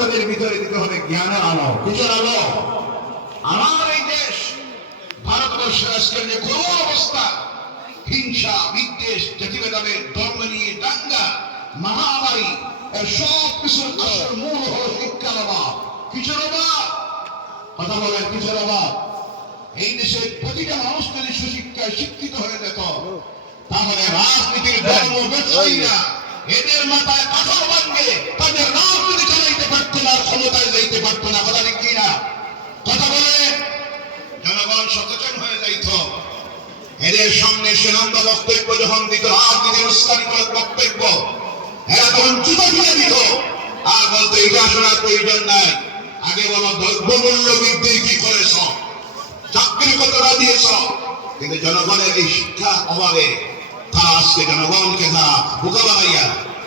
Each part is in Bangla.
তাদের ভিতরে দিতে হবে জ্ঞানের আলো। কিসের আলো? আমার এই দেশ ভারতবর্ষের আজকের যে করুণ অবস্থা, হিংসা, বিদ্বেষ, জাতিভেদাভেদ, ধর্ম নিয়ে দাঙ্গা, মহামারী, এর সব কিছুর আসল মূল হলো শিক্ষার অভাব। কিসের অভাব? কথা বলেন, কিসের অভাব? এই দেশের প্রতিটা মানুষ যদি সুশিক্ষায় শিক্ষিত হয়ে যেত, তাহলে রাজনীতির ধর্ম ব্যবসায়ীরা এদের মাথায় পাথর ভাঙবে, তাদের রাজনীতি চালাইতে পারত না, ক্ষমতায় যাইতে পারত না। কথা ঠিক কিনা? কথা বলে জনগণ সচেতন হয়ে যাইত। এদের সামনে সেনন্দ বক্তব্য যখন দিত, রাজনীতির উস্কানিমূলক বক্তব্য, এরা তখন জুতো ফিরে দিত আর বলতো এটা শোনার প্রয়োজন নাই, আগে বলো দ্রব্যমূল্য বৃদ্ধির কি করেছ, চাকরি কতটা দিয়েছ। কিন্তু জনগণের এই শিক্ষার অভাবে তারা আজকে জনগণকে তারা বোকা বানাইয়া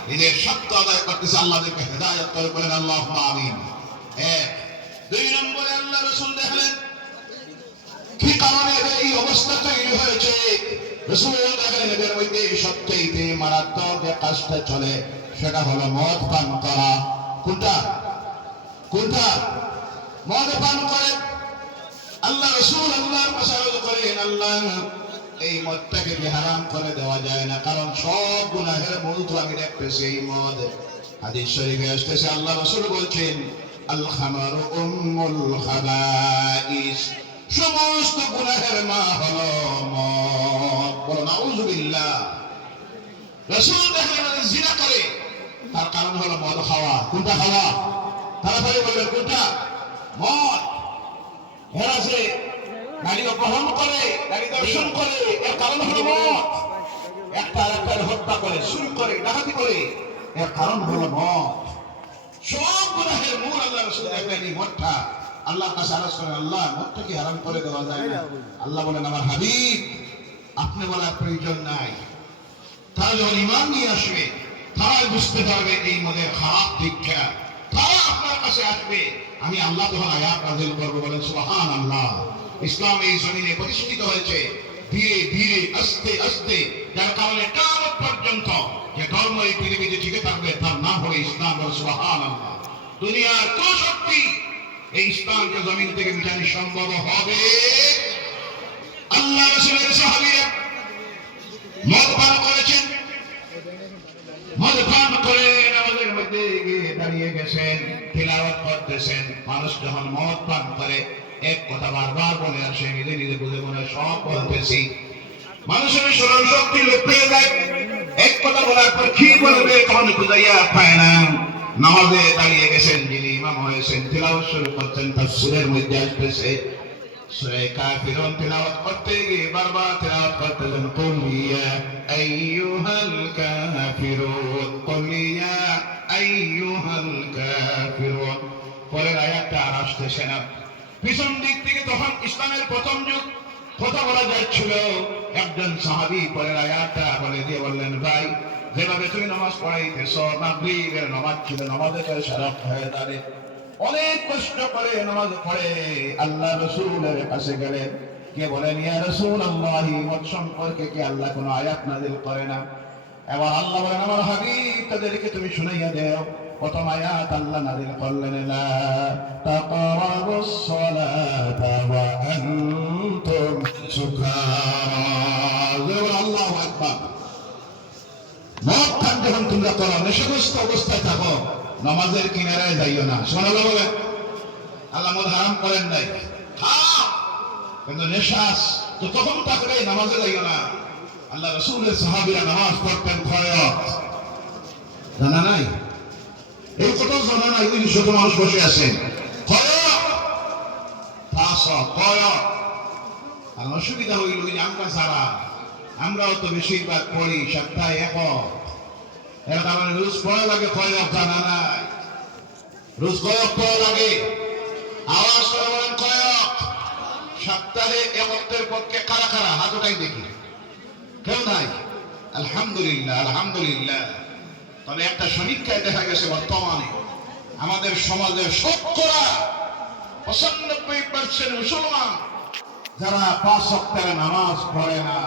নিজের স্বার্থ আদায় করতেছে। আল্লাহদেরকে হেদায়েত করে, বলেন আল্লাহুম্মা আমিন। এক। দুই নম্বরে আল্লাহ রাসূল দেখলেন কি কারণে এই অবস্থা তৈরি হয়েছে। রাসূল দেখলেন এদের মধ্যে সবচেয়ে মারাত্মক যে কাজটা চলে সেটা হলো মদ পান করা। কোনটা? কোনটা? মদ পান করে। আল্লাহ রাসূল আল্লাহর কাছে আরজ করেন, আল্লাহ এই মদটাকে কি হারাম করে দেওয়া যায় না? কারণ সব গুনাহের মূল তো আমি দেখতেছি এই মদ। হাদিস শরীফে আসতেছে আল্লাহ রাসূল বলছেন, আল খামারু উম্মুল খাবাইস, সমস্ত গুনাহের মা হলো মদ। বলো নাউযুবিল্লাহ। রাসূল দেখলেন জিনা করে, তার কারণ হলো মদ খাওয়া। কোনটা খাওয়া? তাড়াতাড়ি বলবেন কোনটা? মদ। এরা যে নারী অপহরণ করে, নারী দর্শন করে, এর কারণ হলো মদ। একটা আরেকটার হত্যা করে, চুরি করে, ডাকাতি করে, এর কারণ হলো মদ। সব গুনাহের মূল আল্লাহ রাসূল দেখলেন এই মদটা। আল্লাহর কাছে আরজ করেন, আল্লাহ মদটা কি হারাম করে দেওয়া যায় না? আল্লাহ বলেন, আমার হাবিব আপনি বলার প্রয়োজন নাই। তারা যখন ঈমান নিয়ে আসবে, তারাই বুঝতে পারবে এই মদের খারাপ দিকটা, তারা আপনার কাছে আসবে। আমি আল্লাহ তখন আয়াত নাযিল করব, বলেন সুবহানাল্লাহ। ইসলাম এই জমিনে প্রতিষ্ঠিত হয়েছে ধীরে ধীরে, আস্তে আস্তে, যার কারণে কিয়ামত পর্যন্ত যে ধর্ম এই পৃথিবীতে টিকে থাকবে তার নাম হলো ইসলাম। বলেন সুবহানাল্লাহ। দুনিয়ার কোন শক্তি এই ইসলামকে জমিন থেকে মিটানো সম্ভব হবে? আল্লাহ রাসূলের সাহাবীরা মদ পান করেছেন, মদ পান করে নামাজের মধ্যে গিয়ে দাঁড়িয়ে গেছেন, তিলাওয়াত করতেছেন। মানুষ যখন মদ পান করে এক কথা বারবার বলে আসে, নিজে নিজে বুঝে মনে সব বলতেছি। মানুষের স্মরণ শক্তি লোপ পেয়ে যায়। এক কথা বলার পর কি বলবে কখন খুঁজাইয়া পায় না। নামাজে দাঁড়িয়ে গেছেন, যিনি ইমাম হয়েছেন, তিলাওয়াত শুরু করছেন। তাফসীরের মধ্যে আসতেছে সূরা কাফিরুন তিলাওয়াত করতে গিয়ে বারবার তিলাওয়াত করতেছেন, কুল ইয়া আইয়ুহাল কাফিরুন, কুল ইয়া আইয়ুহাল কাফিরুন। পরের আয়াতটা আর আসতেছে না। পিছন দিক থেকে তখন ইসলামের প্রথম যুগ কথা বলা যাচ্ছিল। একজন সাহাবী পরের আয়াতটা বলে দিয়ে বললেন, ভাই যেভাবে তুমি নামাজ পড়াইতেছ, মাগরিবের নামাজ ছিল, নামাজে সারা হয়ে দাঁড়ে অনেক কষ্ট করে নামাজ পড়ে। আল্লাহ রাসূলের কাছে গেলেন, কে বলেন, ইয়া রাসূলুল্লাহ মদ সম্পর্কে কি আল্লাহ কোনো আয়াত নাযিল করে না? এবার আল্লাহ বলেন, আমার হাবিব তাদেরকে তুমি শুনাইয়া দাও। প্রথম আয়াত আল্লাহ নাযিল করলেন, লা তাকরাবুস সালাতা ওয়া আনতুম সুকারা। আল্লাহু আকবার। মদ পান যখন তোমরা করো, নেশাগ্রস্ত অবস্থায় থাকো, নামাজের কিনারায় যাইও না। সুবহানাল্লাহ বলেন। আল্লাহ মদ হারাম করেন নাই, খাও, কিন্তু নেশাস তো তখন থাকলে নামাজে যাইও না। আল্লাহ রাসূলের সাহাবীরা নামাজ পড়তেন খয়রাত, জানা নাই? এই কথা জানা নাই? ওই শত মানুষ বসে আছেন, খয়রাত খয়রাত। আর অসুবিধা হইল ওই আমরা ছাড়া, আমরাও তো বেশিরভাগ পড়ি সপ্তাহে একক, এর কারণে রোজ পড়া লাগে খয়রাত, জানা নাই? রোজ কয়ক পড়া লাগে, আওয়াজ করে বলেন কয়ক। সপ্তাহে এককের পক্ষে কারা কারা হাত উঠাই দেখি, কেউ নাই? আলহামদুলিল্লাহ, আলহামদুলিল্লাহ। তবে একটা সমীক্ষায় দেখা গেছে বর্তমানে আমাদের সমাজের শতকরা 95% মুসলমান যারা 5 ওয়াক্তের নামাজ পড়ে না।